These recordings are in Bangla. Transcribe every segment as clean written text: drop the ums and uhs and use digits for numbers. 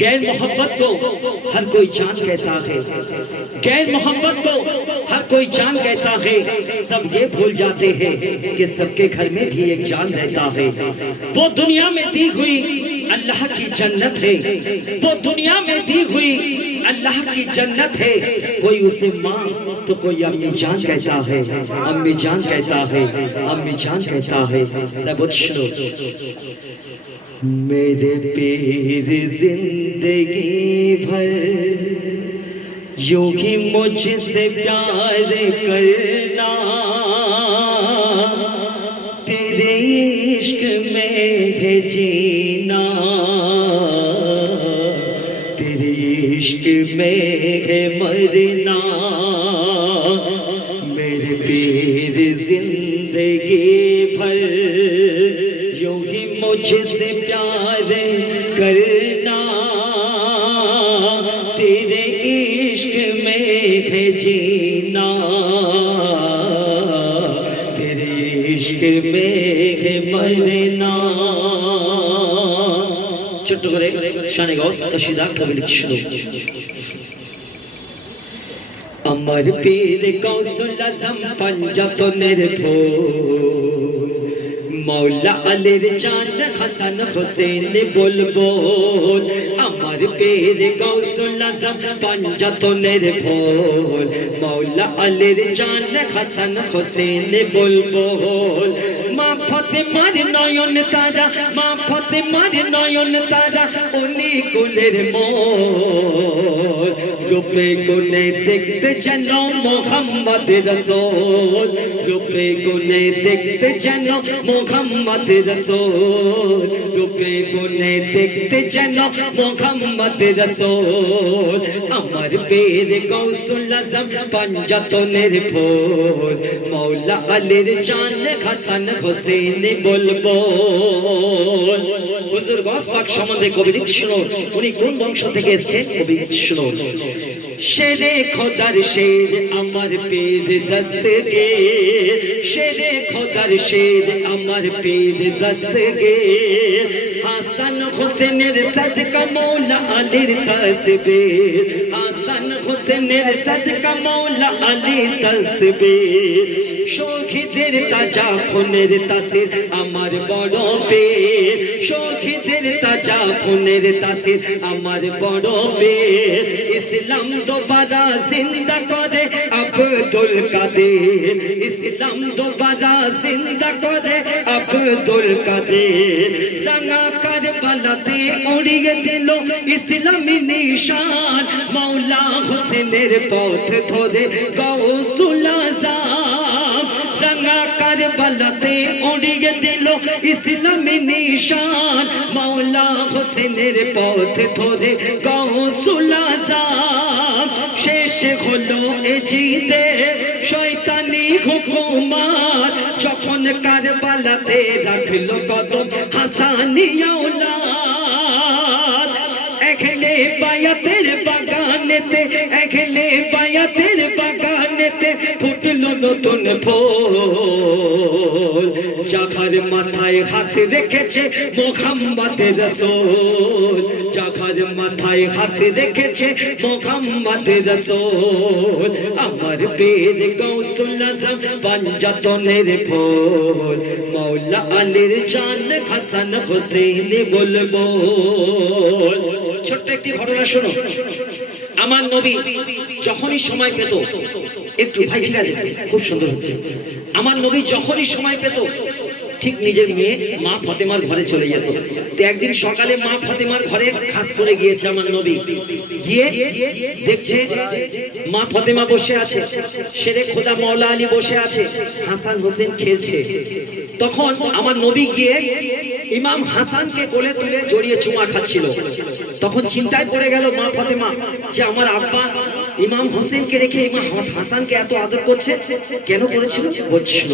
गैर मोहब्बत को हर कोई जान कहता है, गैर मोहब्बत को हर कोई जान कहता है। सब ये भूल जाते हैं कि सबके घर में भी एक जान रहता है। वो दुनिया में दी हुई अल्लाह की जन्नत है, वो दुनिया में दी हुई अल्लाह की जन्नत है। कोई उसे माँ तो कोई अम्मी जान कहता है, अम्मी जान कहता है, अम्मी जान कहता है। मेरे पीर जिंदगी भर यूं ही मुझसे प्यार करना, तेरे इश्क में है जीना, तेरे इश्क में है मरना। मेरे पीर जिंदगी भर यूं ही मुझसे प्यार करना, तेरे इश्क में है जीना, तेरे इश्क में है मरना। ছোট্ট করে শানে গস কশিদা কবি লিখছিল। আমার পীর গৌসুল আজম পঞ্জাতনের ভোর, मौला अलीर जान हसन हुसैन बुलबुल। আমার পীর গৌসুল আজম পঞ্জাতনের ভোর, मौला अलीर जान हसन हुसैन बुलबुल। মা ফাতেমার নয়ন তারা, মা ফাতেমার নয়ন তারা, উনি কুলের মোল। রূপে গুণে দেখতে যেন মোহাম্মদ রসূল, রূপে গুণে দেখতে যেন মোহাম্মদ রসূল, রূপে গুণে দেখতে যেন মোহাম্মদ রসূল। আমার পীর গৌসুল আজম পঞ্জাতনের ভোর, মৌলা আলীর জান হাসান হুসেন বুলবুল। হুজুর গস পাক সম্বন্ধে কবি লিখছিল, উনি কোন বংশ থেকে এসেছেন কবি লিখছিল। शेरे खोदर शेर अमर पीर दस्तगीर, शेरे खोदर शेर अमर पीर दस्तगीर। हसन हुसैनेर सदका मौला अलीर तस्बीर, हसन हुसैनेर सदका मौला अलीर तस्बीर। শহীদের তাজা খুনের তাসির আমার বড় পীর, শহীদের তাজা খুনের তাসির আমার বড় পীর। ইসলাম दोबारा जिंदा करे अब्दुल कादिर, इस्लाम दोबारा जिंदा करे अब्दुल कादिर। रंगा करबलाते उड़िए दिलो इस्लामी निशान, मौला हुसैनेर पथ धरे गौसुल आज़म। रंगा करबलाते उड़िए दिलो इस्लामी निशान, मौला हुसैनेर पथ धरे गौसुल आज़म। শেষ হলো এ জিদে শয়তানি হুকুমত, যখন কারবালাতে রাখলো কদম হাসানি আওলাদ। এখলে বায়াতের বাগানেতে, এখলে বায়াতের বাগানেতে ফুটলো নতুন ফুল। যাহার মাথায় হাত রেখেছে মোহাম্মদ রসূল, যাহার মাথায় হাত রেখেছে মোহাম্মদ রসূল। আমার পীর গৌসুল আজম পঞ্জাতনের ফুল, মৌলা আলীর জান হাসান হুসেন বুলবুল। ছোট্ট একটি ঘটনা শোনো। আমার নবী যখনই সময় পেত, একটু ভাই ঠিক আছে, খুব সুন্দর হচ্ছে। আমার নবী যখনই সময় পেত ঠিক নিজের মেয়ে মা ফাতেমার ঘরে চলে যেত। তো একদিন সকালে মা ফাতেমার ঘরে খাস করে গিয়েছে আমার নবী, গিয়ে দেখছে মা ফাতেমা বসে আছে, শেরে খোদা মৌলা আলী বসে আছে, হাসান হোসেন খেলছে। তখন আমার নবী গিয়ে ইমাম হাসানকে কোলে তুলে জড়িয়ে চুমা খাচ্ছিল। তখন চিন্তায় পড়ে গেল মা ফাতেমা যে আমার আব্বা ইমাম হোসেনকে রেখে ইমাম হাসানকে এত আদর করছে, কেন করেছিল বলছিল।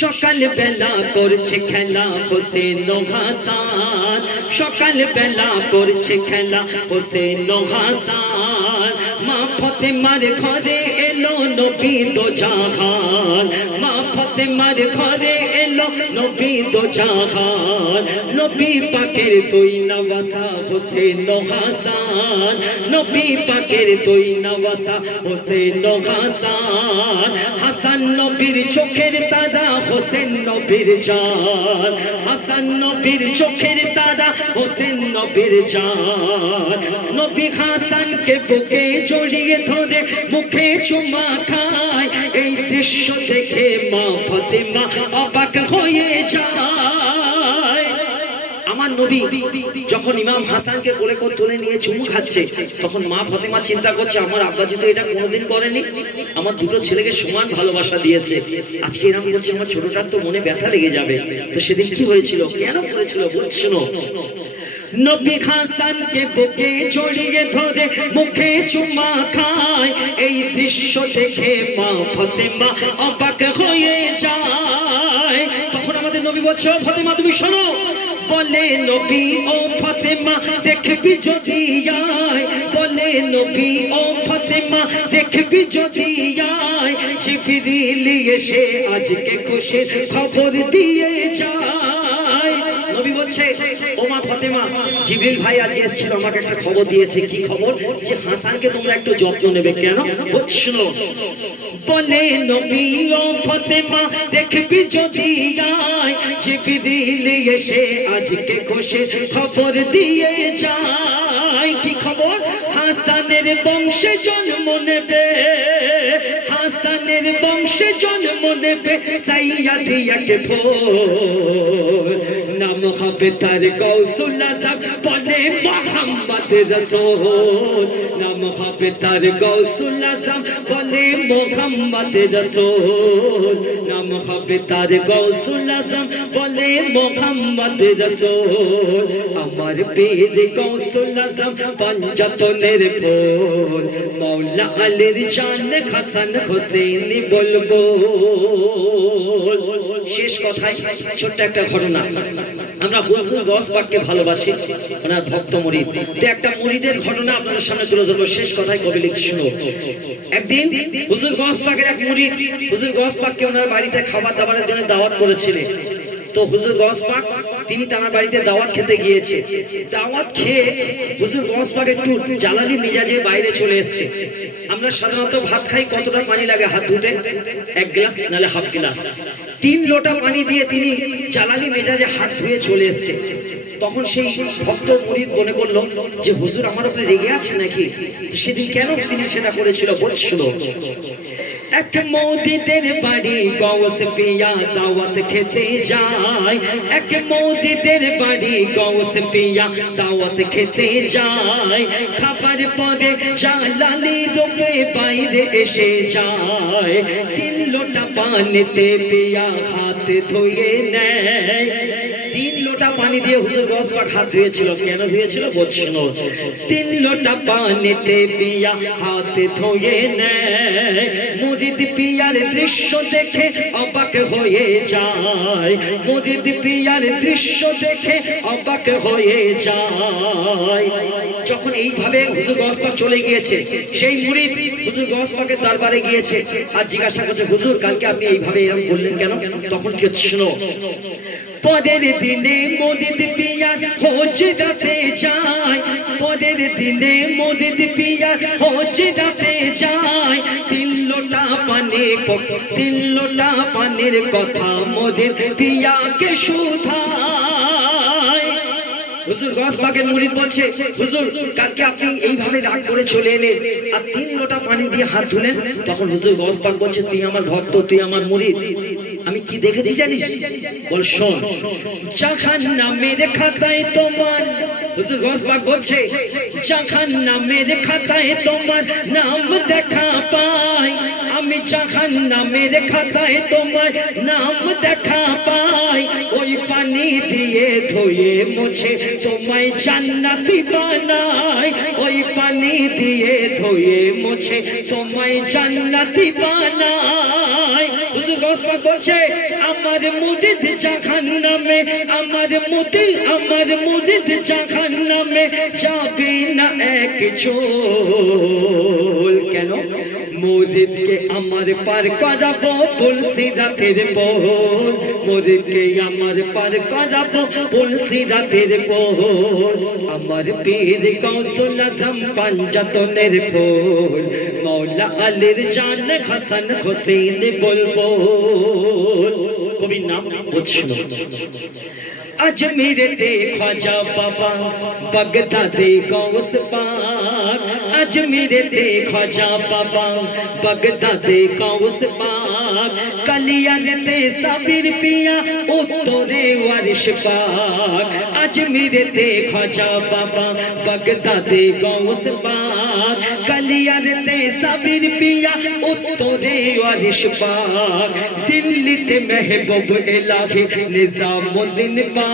সকাল বেলা করছে খেলা হোসেন ও হাসান, সকাল বেলা করছে খেলা হোসেন ও হাসান। মা ফাতেমার ঘরে এলো নবী দো জাহান, মা ফাতেমার ঘরে এলো নবী দো জাহান নবী পাকের তুই নওয়াসা হোসেন ও হাসান নবী পাকের তুই নওয়াসা হোসেন ও হাসান হাসান নবীর চোখের তারা হোসেন নবীর জান হাসান নবীর চোখের তারা হোসেন নবীর জান নবী হাসানকে বুকে জড়িয়ে ধরে মুখে চুমা খায় এই দৃশ্য দেখে মা ফাতেমা অবাক হয়ে যায় আমার নবী যখন ইমাম হাসানকে কোলে করে তুলে নিয়ে চুমু খাচ্ছে তখন মা ফাতেমা চিন্তা করছে আমার আব্বাজি তো এটা কোনোদিন করেনি আমার দুটো ছেলেকে সমান ভালোবাসা দিয়েছে আজকে এরকম করছে আমার ছোটটার তো মনে ব্যথা লেগে যাবে তো সেদিন কি হয়েছিল কেন করেছিল বলছিল নবী হাসানকে বুকে জড়িয়ে ধরে মুখে চুমা খায় এই দৃশ্য দেখে মা ফাতেমা অবাক হয়ে যায় তখন আমাদের নবী বলছে ও ফাতেমা তুমি শোনো বলে নবী ও ফাতেমা দেখবি যদি আয় বলে নবী ও ফাতেমা দেখবি যদি আয় জিবরিল এসে আজকে খুশির খবর দিয়ে যায় নবী বলছে ও মা ফাতেমা জিবরিল ভাই আজকে এসেছিল আমাকে একটা খবর দিয়েছে কি খবর যে হাসানকে তোমরা একটু যত্ন নেবে কেন বুঝছো বলে নবী ও ফাতেমা দেখবি যদি আয় জিবরিল এসে আজকে খুশির খবর দিয়ে যায় কি খবর হাসানের বংশে জন্ম নেবে হাসানের বংশে জন্ম নেবে সাইয়্যিদিয়াকে ফুল নাম হবে তার গৌসুল আজম বলে মোহাম্মদ রাসূল নাম হবে তার গৌসুল আজম বলে মোহাম্মদ রাসূল নাম হবে তার গৌসুল আজম বলে মোহাম্মদ রাসূল আমার পীর গৌসুল আজম পঞ্জতনের ফুল মওলা আলীর জান হাসান হোসেন বলবো শেষ কথায় ছোট্ট একটা ঘটনা আমরা হুজুর গৌস পাককে ভালোবাসি ওনার ভক্ত মুরিদ তো একটা মুরিদের ঘটনা আপনাদের সামনে তুলে ধরবো শেষ কথায় কবি লিখছে শুনো একদিন হুজুর গৌস পাকের এক মুরিদ হুজুর গৌস পাককে ওনার বাড়িতে খাবার দাবারের জন্য দাওয়াত করেছিলেন তো হুজুর গৌস পাক তিনি তার বাড়িতে দাওয়াত খেতে গিয়েছে দাওয়াত খেয়ে হুজুর গৌস পাক একটু জ্বালানি মিজাজে বাইরে চলে এসেছে আমরা সাধারণত ভাত খাই কতটা পানি লাগে হাত ধুতে এক গ্লাস নালে হাফ গ্লাস 3 লোটা পানি দিয়ে তিনি জ্বালানি মেজাজে হাত ধুয়ে চলে এসেছে তখন সেই ভক্ত মুরিদ মনে করলো যে হুজুর আমার উপরে রেগে আছে নাকি সেদিন কেন তিনি সেটা করেছিল বলছিল এক মৌদিদের বাড়ি গৌস পিয়া দাওয়াত খেতে যায় এক মৌদিদের বাড়ি গৌস পিয়া দাওয়াত খেতে যায় খাবার পরে জ্বালানি রূপে বাইরে এসে যায় 3 লোটা পানিতে পিয়া হাত ধুয়ে নেয় 3 লোটা পানি দিয়ে হুজুর গৌস পাক হাত ধুয়েছিল কেন ধুয়েছিল বলছিল 3 লোটা পানিতে পিয়া হাত ধুয়ে নেয় মুরিদ পিয়ার দৃশ্য দেখে অবাক হয়ে যায় মুরিদ পিয়ার দৃশ্য দেখে অবাক হয়ে যায় যখন এইভাবে হুজুর গৌস পাক চলে গিয়েছে সেই মুরিদ হুজুর গৌস পাকের দরবারে গিয়েছে আর জিজ্ঞাসা করছে হুজুর কালকে আপনি এইভাবে এরকম করলেন কেন তখন কি হচ্ছে শুনো পরের দিনে মুরিদ পিয়া হুজরাতে যায় পরের দিনে মুরিদ পিয়া হুজরাতে যায় 3 লোটা পানি 3 লোটা পানির কথা মুরিদ পিয়াকে শুধায় হুজুর গৌস পাকের মুরিদ বলছে হুজুর কালকে আপনি এইভাবে রাগ করে চলে এলেন আর 3 লোটা পানি দিয়ে হাত ধুলেন তখন হুজুর গৌস পাক বলছে তুই আমার ভক্ত তুই আমার মুরিদ আমি কি দেখেছি জানিস বল শোন জাহান্নামের খাতায় তোমার হুজুর গৌস পাক বলছে জাহান্নামের খাতায় তোমার নাম দেখা পাই আমি জাহান্নামের খাতায় তোমার নাম দেখা পাই ওই পানি দিয়ে ধুয়ে মুছে তোমায় জান্নাতি বানাই ওই পানি দিয়ে ধুয়ে মুছে তোমায় জান্নাতি বানাই হুজুর গৌস পাক বলছে আমার মুরিদ জাহান্নামে আমার মুরিদ জাহান্নামে যাবে না এক চুল কেন মুরিদকে আমার পার করাবো তুলসী রাতের পোল, মুরিদকে আমার পার করাবো তুলসী রাতের পোল। আমার পীর গৌসুল আজম পাঞ্জাতনের ফুল, মৌলা আলীর জান হাসান হোসেন বুলবুল। কবির নাম বুঝছো? अजमेरते ख्वाजा बाबा बगदादे गौस पाक, अजमेरते ख्वाजा बाबा बगदादे गौस पाक, कलियारते साबिर पिया उत्तरे वारिश पाक, अजमेरते ख्वाजा बाबा बगदादे गौस पाक, कलियारते साबिर पिया उत्तरे वारिश पाक, दिल्लीते महबूब इलाही निजामुद्दीन पाक,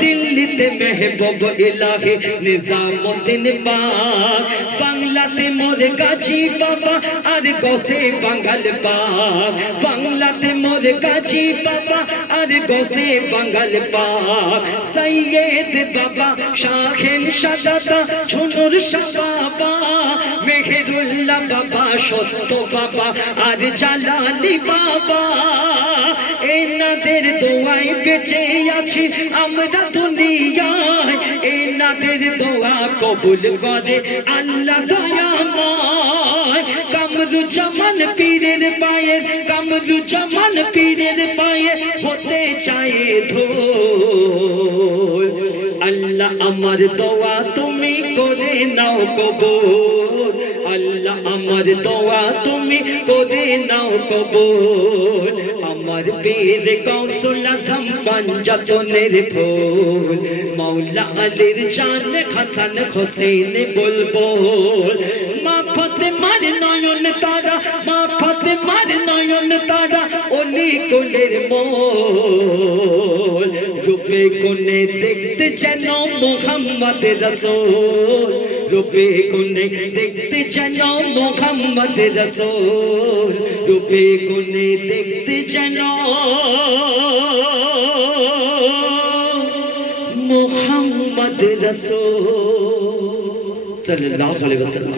दिल्लीते महबूब इलाही निजामुद्दीन पाक, बांग्लाते मोर गाजी बाबा और गौसे बांगल पाक, बांग्लाते मोर गाजी बाबा और गौसे बांगल पाक, सैयद बाबा शाहेन शादाता झुनुर शाह बाबा, मेहरुल्लाह बाबा सत्तो बाबा और জালালি বাবা, এনাদের দোয়ায় বেঁচে আছি আমরা দুনিয়ায়, এনাদের দোয়া কবুল করে আল্লাহ দয়াময়। কামরুজ্জামান পীরের পায়ে, কামরুজ্জামান পীরের পায়ে হতে চায় ধোল, আল্লাহ আমার দোয়া তুমি করে নাও কবুল, আল্লাহ আমার দোয়া তুমি করে নাও কবুল। আমার পীর গৌসুল আজম পাঞ্জাতনের ফুল, মৌলা আলীর জান হাসান হোসেন বুলবুল। মা ফাতেমার নয়ন তারা, মা ফাতেমার নয়ন তারা, অলি কোলের মোল, রূপে কোণে দেখতে যেন মুহাম্মদ রাসূল, রূপে কোণে দেখতে যেন মুহাম্মদ রাসূল, রূপে কোণে দেখতে যেন মুহাম্মদ রাসূল সাল্লাল্লাহু আলাইহি ওয়াসাল্লাম।